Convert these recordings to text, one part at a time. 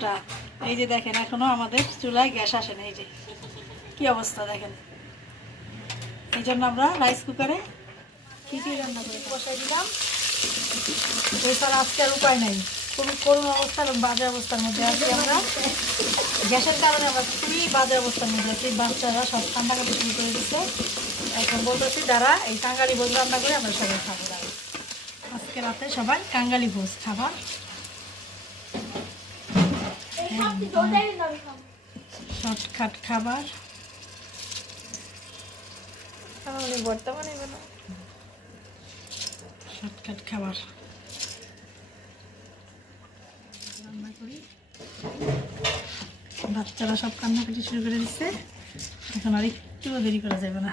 কালারটা এই যে দেখেন, এখনও আমাদের চুলায় গ্যাস আসে না, এই যে। কি অবস্থা দেখেন? এই জন্য আমরা রাইস কুকারে রান্না বসাই দিলাম। আজকে আর উপায় খুবই করুণ অবস্থা এবং বাজে অবস্থার মধ্যে আছি আমরা। গ্যাসের কারণে আমরা খুবই বাজে অবস্থার মধ্যে আছি। বাচ্চারা সব ঠান্ডা কাটে শুরু করে দিচ্ছে এখন বলতেছি যারা এই কাঙ্গালি ভোজ রান্না করে আমরা সবাই খাব। আজকে রাতে সবাই কাঙ্গালি ভোজ খাবার শর্টকাট খাবার। বর্তমানে শর্টকাট খাবার। রান্না করি বাচ্চারা সব কান্নাকাটি শুরু করে দিচ্ছে এখন আর একটুও দেরি করা যাবে না।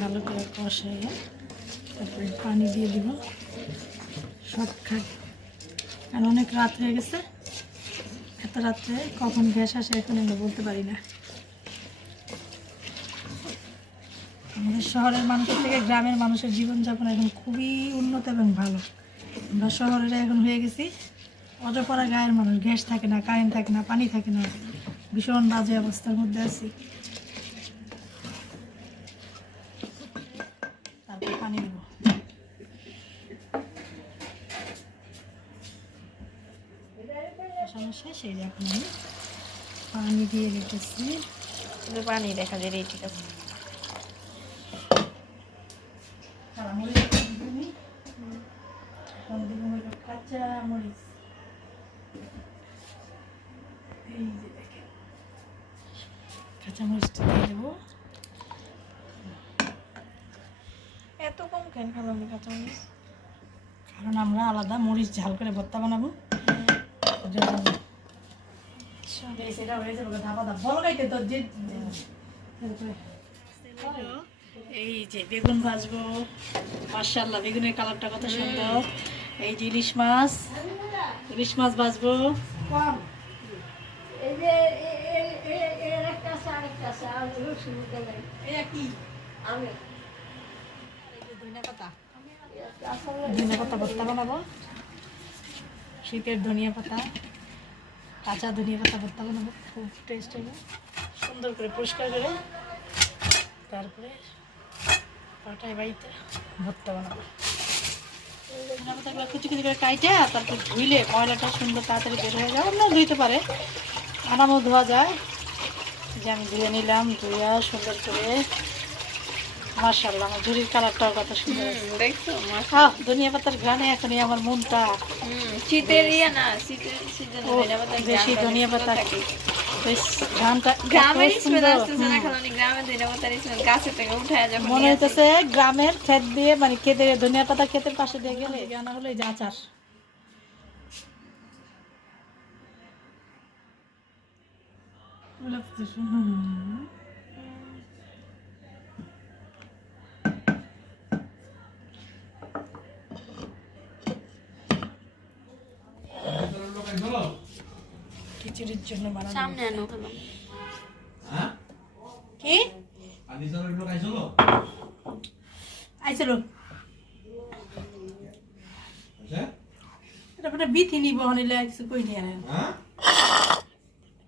ভালো করে কষাইয়ে তারপরে পানি দিয়ে দিব। শর্টকাট কারণ অনেক রাত হয়ে গেছে। এত রাত্রে কখন গ্যাস আসে এখন আমরা বলতে পারি না। আমাদের শহরের মানুষের থেকে গ্রামের মানুষের জীবনযাপন এখন খুবই উন্নত এবং ভালো। আমরা শহরের এখন হয়ে গেছি। অজপরা গায়ের মানুষ, গ্যাস থাকে না, কারেন্ট থাকে না, পানি থাকে না। ভীষণ বাজে অবস্থার মধ্যে আছি। সমস্যা সেই এখন আমি পানি দিয়ে রেখেছি। পানি দেখা যায় ঠিক আছে। কাঁচা মরিচ। এই যে দেখেন কাঁচা মরিচটা দিয়ে দেবো। এত কম কেন খাব আমি কাঁচামরিচ কারণ আমরা আলাদা মরিচ ঝাল করে ভর্তা বানাবো। এই যে বেগুন ভাজবো। মার্শাল্লাহ বেগুনের কালারটা কত সুন্দর। এই যে ইলিশ মাছ। ইলিশ মাছ ভাজবো। এটা কি এই যে ধনিয়া পাতা ধনিয়া পাতা ভর্তা বানাবো শীতের ধনিয়া পাতা, কাঁচা ধনিয়া পাতা ভর্তা বানাবো, খুব টেস্ট হবে। সুন্দর করে পরিষ্কার করে তারপরে পাটায় বাড়িতে ভর্তা বানাবো। ধনিয়া পাতাগুলো কুচি কুচি করে কাইটে, তারপর ধুইলে ময়লাটা সুন্দর তাড়াতাড়ি বের হয়ে যায়। অন্য ধুইতে পারে। আনামও ধোয়া যায়। যে আমি ধুয়ে নিলাম, ধুইয়া সুন্দর করে মার্শাল্লাহ আমার ঝুড়ির কালারটাও কত সুন্দর দেখছ আহ ধনিয়া পাতার ঘ্রাণে এখনই আমার মনটা। শীতের ইয়ে না শীতের সিজনে ধনিয়া পাতা বেশি ধনিয়া পাতা। বেশ ঘ্রাণটা গ্রামের স্মেল আসতেছে না খালি গ্রামের ধনিয়া পাতার স্মেল গাছে থেকে উঠায় যখন মনে হইতেছে গ্রামের ক্ষেত দিয়ে মানে খেতে ধনিয়া পাতা ক্ষেতের পাশে দিয়ে গেলে জানা হলো এই যে আচার হুম। খিচুড়ির জন্য। বানানো সামনে আনো হ্যাঁ? কি? আনিসারের লোক আইসলো? আইছিল আচ্ছা। এটা মানে বিথি নিব হনিলে কিছু কই নিয়ে আনেন হ্যাঁ?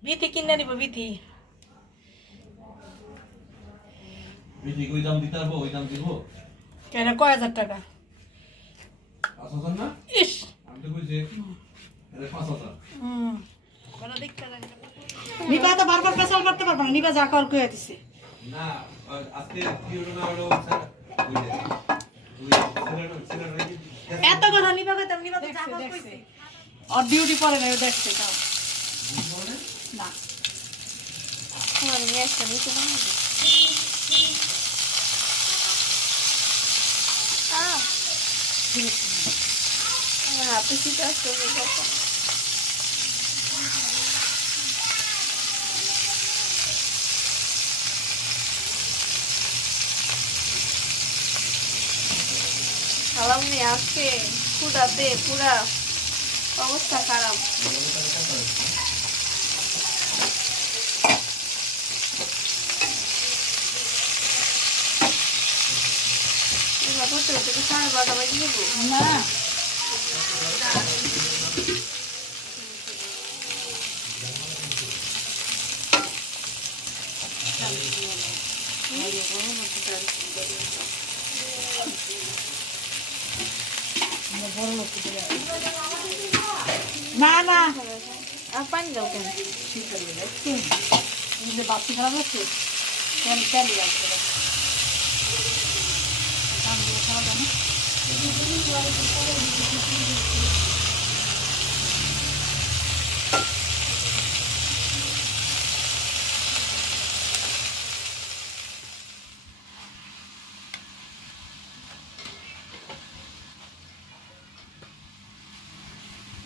বিথি কিনে নিব বিথি। বেশি ওই দাম দিতে পারব ওই দাম দিব। কেন? কয় হাজার টাকা? পাঁচ হাজার না? ইস! আমি তো কইছি পাঁচ হাজার। হুম। নিবা তো বারবার পেশাল করতে পারব না নিবা যা কর কয়ে দিছে। না আজকে হলো স্যার এত কথা নিবা কইতাম নিবা তো যা কর কইছে। আর ডিউটি পরে না দেখছে তাও না। আমার নিয়ে আসতে নিচে না হাতে শীত আসতে খালামনি আজকে ফুটাতে পুরা অবস্থা খারাপ। এবার করতে করতে তো সাড়ে বারোটা বাজে যাব না না। আর পানি দাও কেন বাপি খারাপ হচ্ছে তেল তেল লাগছে দাম দিয়ে খাওয়া যাবে না? চাপ দিতে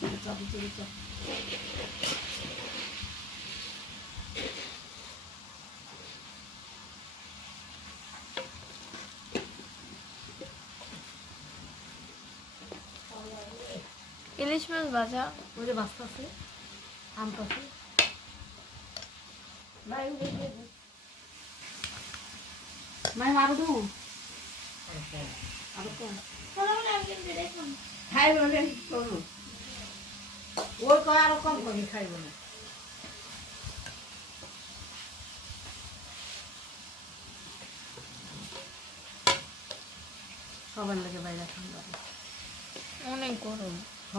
চাপ ইলিশ মাছ ভাজা। ওই যে বাস্তা আছে আম পাশে মাই মারু দু আরও কম খাইব না কম ওই কয় আরও কম করে খাইব না। সবার লাগে বাইরে অনেক গরম। হ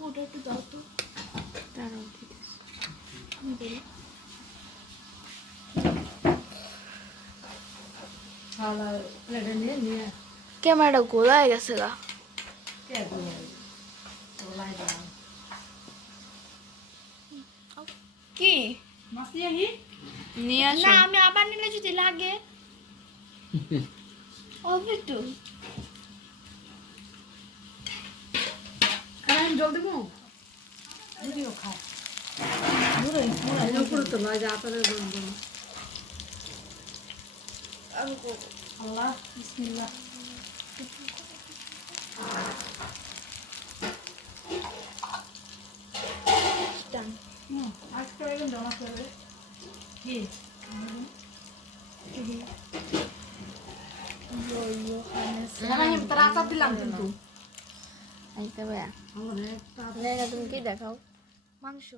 আমাকে ওটা একটু দাও তো। দাঁড়াও ঠিক আছে। আমি দিই খাওয়া প্লেটে নিয়ে নিয়ে। ক্যামেরাটা গোলায় গেছে গা। কে নিয়ে নিয়ে আসো। না আমি আবার নিলে যদি লাগে। অল্প একটু কারণ জল দেবো যদিও দূরে উপরে তো লয় যা আপনাদের আল্লাহ বিসমিল্লাহ আজকে জমা করবে কি আচার দিলাম কিন্তু আইতে ভাইয়া তুমি কি দেখাও? মাংস।